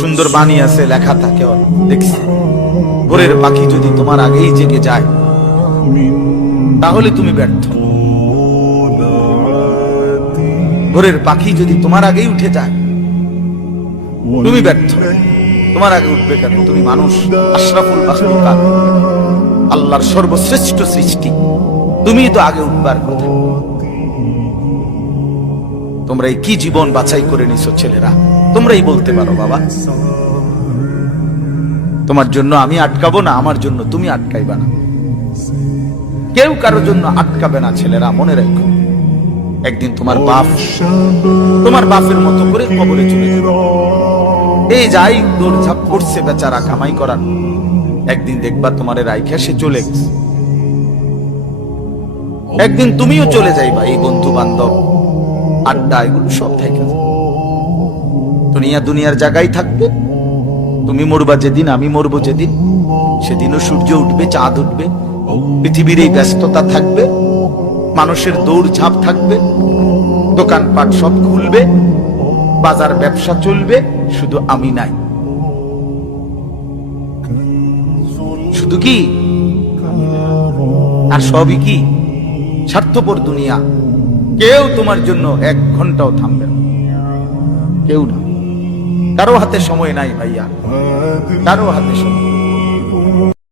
সুন্দর বাণী আছে, লেখা থাকে, দেখছি ভোরের পাখি যদি তোমার আগেই জেগে যায় তাহলে তুমি ব্যর্থ। ভোরের পাখি যদি তোমার আগেই উঠে যায় তুমি ব্যর্থ। তোমার আগে উঠবে কেন? তুমি মানুষ, আশরাফুল মাখলুকাত, আল্লাহর সর্বশ্রেষ্ঠ সৃষ্টি, তুমি তো আগে উঠবার কথা। তোমরা এই কি জীবন বাছাই করে নিছো ছেলেরা, তোমরাই বলতে পারো বাবা। তোমার জন্য আমি আটকাবো না, আমার জন্য তুমি আটকাইবা না। কেউ কারোর জন্য আটকাবে না ছেলেরা, মনে রাখো। একদিন তোমার বাপের মতো করে কবরে চলে যাবে। এই যাই দৌড়ঝাঁপ করছে বেচারা কামাই করার, একদিন দেখবা তোমার রাইখা সে চলে গেছে। একদিন তুমিও চলে যাইবা। এই বন্ধু বান্ধব আড্ডা এগুলো সব থেকে দুনিয়ার জায়গায় থাকবে। তুমি মরবা যেদিন, আমি মরবো যেদিন, সেদিনও সূর্য উঠবে, চাঁদ উঠবে, পৃথিবীর এই ব্যস্ততা থাকবে, মানুষের দৌড়ঝাঁপ থাকবে, দোকানপাট সব খুলবে, বাজার ব্যবসা চলবে, শুধু আমি নাই। শুধু কি আর সবই কি স্বার্থপর দুনিয়া। কেউ তোমার জন্য 1 ঘন্টাও থামবে না, কেউ না। কারো হাতে সময় নাই ভাইয়া, কারো হাতে সময়।